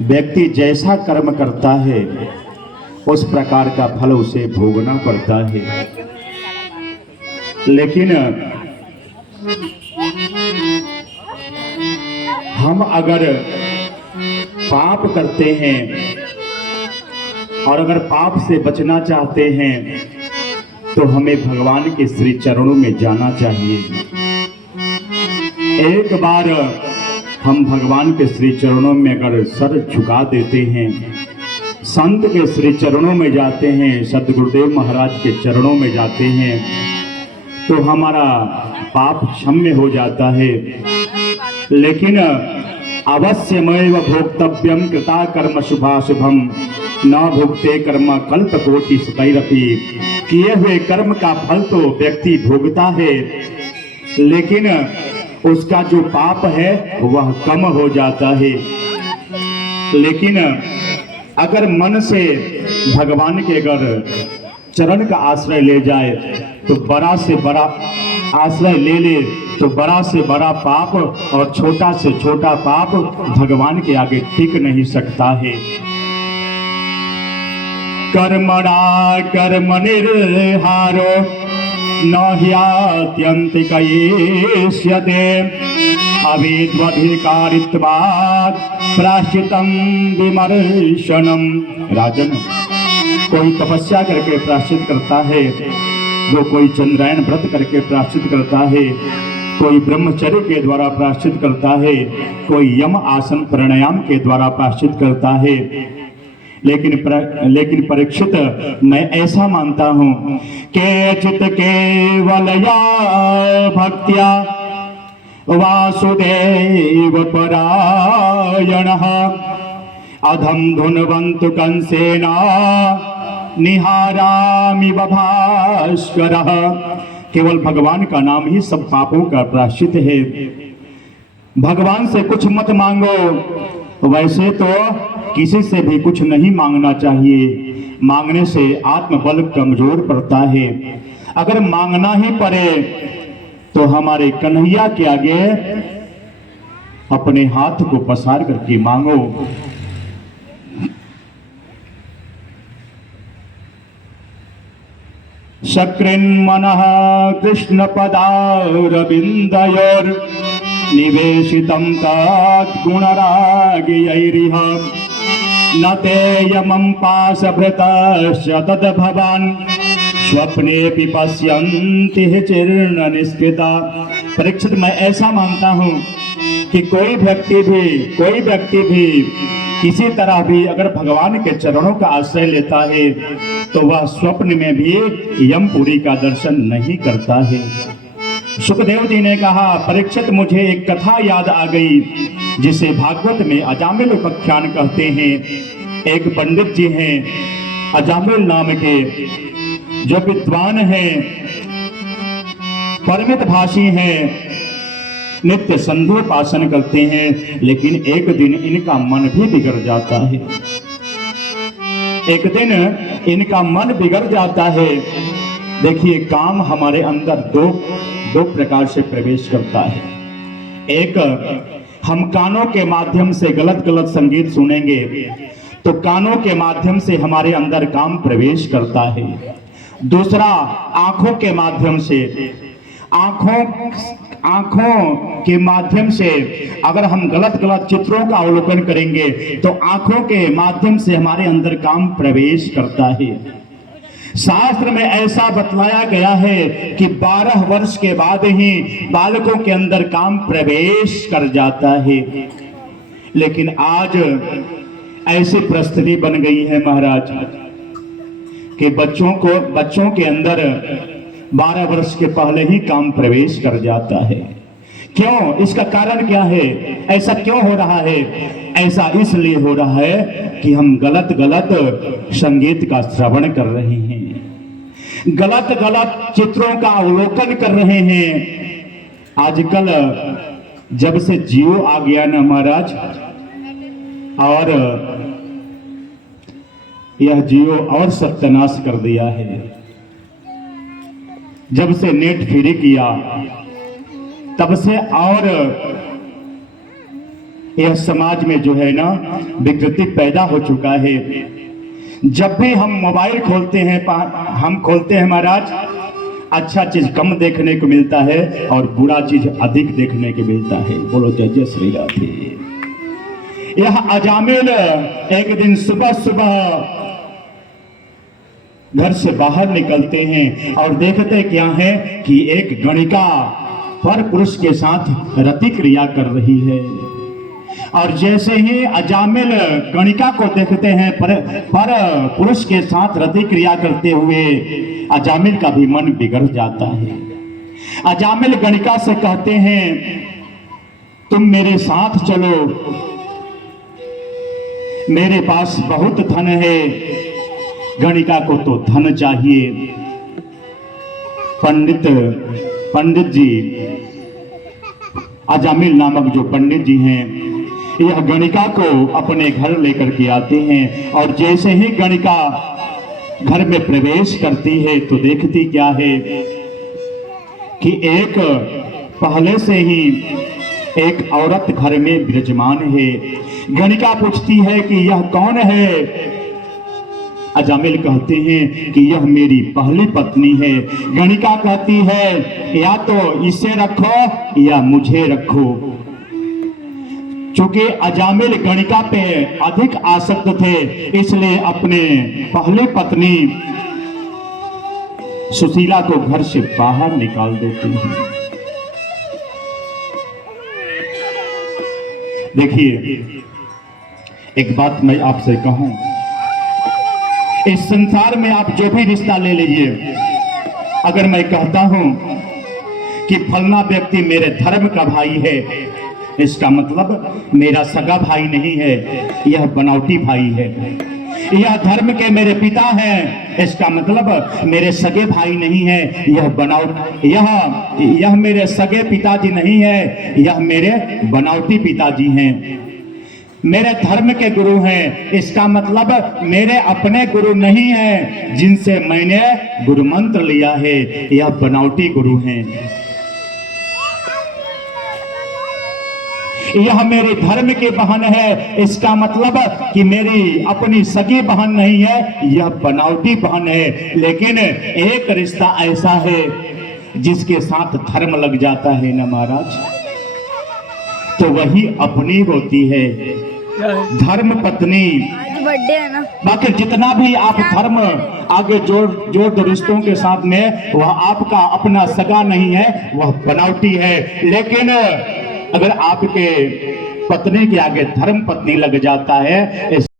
व्यक्ति जैसा कर्म करता है उस प्रकार का फल उसे भोगना पड़ता है। लेकिन हम अगर पाप करते हैं और अगर पाप से बचना चाहते हैं तो हमें भगवान के श्री चरणों में जाना चाहिए। एक बार हम भगवान के श्री चरणों में अगर सर झुका देते हैं, संत के श्री चरणों में जाते हैं, सदगुरुदेव महाराज के चरणों में जाते हैं, तो हमारा पाप क्षम्य हो जाता है। लेकिन अवश्यमेव भोक्तव्यम कृता कर्म शुभाशुभम न भुगते कर्म कल्पकोटि सुतैरपि। किए हुए कर्म का फल तो व्यक्ति भोगता है, लेकिन उसका जो पाप है वह कम हो जाता है। लेकिन अगर मन से भगवान के अगर चरण का आश्रय ले जाए तो बड़ा से बड़ा आश्रय ले तो बड़ा से बड़ा पाप और छोटा से छोटा पाप भगवान के आगे टिक नहीं सकता है। कर्मणा कर्म निर्हारो न ह्यात्यन्तिकयिष्यते अविद्वधिकारित्वात् प्रायश्चित्तं विमर्शनम्। राजन, कोई तपस्या करके प्रायश्चित करता है, वो कोई चंद्रायण व्रत करके प्रायश्चित करता है, कोई ब्रह्मचर्य के द्वारा प्रायश्चित करता है, कोई यम आसन प्राणायाम के द्वारा प्रायश्चित करता है। लेकिन परीक्षित, मैं ऐसा मानता हूं केचित् केवलया भक्त्या वासुदेव परायणः अधम धुन्वन्तु कंसेन निहारामि भास्करः। केवल भगवान का नाम ही सब पापों का प्रायश्चित है। भगवान से कुछ मत मांगो। वैसे तो किसी से भी कुछ नहीं मांगना चाहिए, मांगने से आत्मबल कमजोर पड़ता है। अगर मांगना ही पड़े तो हमारे कन्हैया के आगे अपने हाथ को पसार करके मांगो। शक्रिन्मनः कृष्ण पदारविन्दयोर् निवेशितं तद्गुणरागयैरिह न ते यमं पाशभृतश्च तद्भवान् स्वप्नेऽपि पश्यन्ति चिर्ण निष्कृता। परीक्षित, मैं ऐसा मानता हूं कि कोई व्यक्ति भी किसी तरह भी अगर भगवान के चरणों का आश्रय लेता है तो वह स्वप्न में भी यमपुरी का दर्शन नहीं करता है। सुखदेव जी ने कहा, परीक्षित, मुझे एक कथा याद आ गई जिसे भागवत में अजामिल उपाख्यान कहते हैं। एक पंडित जी हैं अजामिल नाम के, जो विद्वान हैं, परमित भाषी हैं, नित्य संध्योपासन करते हैं। लेकिन एक दिन इनका मन भी बिगड़ जाता है। एक दिन इनका मन बिगड़ जाता है। देखिए, काम हमारे अंदर दो प्रकार से प्रवेश करता है। एक, हम कानों के माध्यम से गलत संगीत सुनेंगे तो कानों के माध्यम से हमारे अंदर काम प्रवेश करता है। दूसरा, आंखों के माध्यम से, आंखों के माध्यम से अगर हम गलत चित्रों का अवलोकन करेंगे तो आंखों के माध्यम से हमारे अंदर काम प्रवेश करता है। शास्त्र में ऐसा बतलाया गया है कि 12 वर्ष के बाद ही बालकों के अंदर काम प्रवेश कर जाता है। लेकिन आज ऐसी परिस्थिति बन गई है महाराज कि बच्चों के अंदर 12 वर्ष के पहले ही काम प्रवेश कर जाता है। क्यों? इसका कारण क्या है? ऐसा क्यों हो रहा है? ऐसा इसलिए हो रहा है कि हम गलत संगीत का श्रवण कर रहे हैं, गलत चित्रों का अवलोकन कर रहे हैं। आजकल जब से जियो आ गया ना महाराज, और यह जियो और सत्यानाश कर दिया है। जब से नेट फ्री किया तब से और यह समाज में जो है ना विकृति पैदा हो चुका है। जब भी हम मोबाइल खोलते हैं महाराज, अच्छा चीज कम देखने को मिलता है और बुरा चीज अधिक देखने को मिलता है। बोलो जय जय श्री राधे। यह अजामिल एक दिन सुबह सुबह घर से बाहर निकलते हैं और देखते क्या है कि एक गणिका पर पुरुष के साथ रति क्रिया कर रही है। और जैसे ही अजामिल गणिका को देखते हैं पर पुरुष के साथ रति क्रिया करते हुए, अजामिल का भी मन बिगड़ जाता है। अजामिल गणिका से कहते हैं तुम मेरे साथ चलो, मेरे पास बहुत धन है। गणिका को तो धन चाहिए। पंडित जी, अजामिल नामक जो पंडित जी हैं, यह गणिका को अपने घर लेकर के आते हैं। और जैसे ही गणिका घर में प्रवेश करती है तो देखती क्या है कि एक पहले से ही एक औरत घर में विराजमान है। गणिका पूछती है कि यह कौन है? अजामिल कहते हैं कि यह मेरी पहली पत्नी है। गणिका कहती है या तो इसे रखो या मुझे रखो। चूंकि अजामिल गणिका पे अधिक आसक्त थे, इसलिए अपने पहली पत्नी सुशीला को घर से बाहर निकाल देते हैं। देखिए, एक बात मैं आपसे कहूं, इस संसार में आप जो भी रिश्ता ले लीजिए, अगर मैं कहता हूं कि फलना व्यक्ति मेरे धर्म का भाई है, इसका मतलब मेरा सगा भाई नहीं है, यह बनावटी भाई है। यह धर्म के मेरे पिता हैं, इसका मतलब मेरे सगे भाई नहीं है, यह मेरे सगे पिताजी नहीं है, यह मेरे बनावटी पिताजी हैं। मेरे धर्म के गुरु हैं, इसका मतलब मेरे अपने गुरु नहीं है, जिनसे मैंने गुरु मंत्र लिया है, यह बनावटी गुरु हैं। यह मेरे धर्म की बहन है, इसका मतलब कि मेरी अपनी सगी बहन नहीं है, यह बनावटी बहन है। लेकिन एक रिश्ता ऐसा है जिसके साथ धर्म लग जाता है ना महाराज, तो वही अपनी होती है, धर्म पत्नी। बर्थडे है ना। बाकी जितना भी आप धर्म आगे जोड़ रिश्तों के साथ में, वह आपका अपना सगा नहीं है, वह बनावटी है। लेकिन अगर आपके पत्नी के आगे धर्म पत्नी लग जाता है,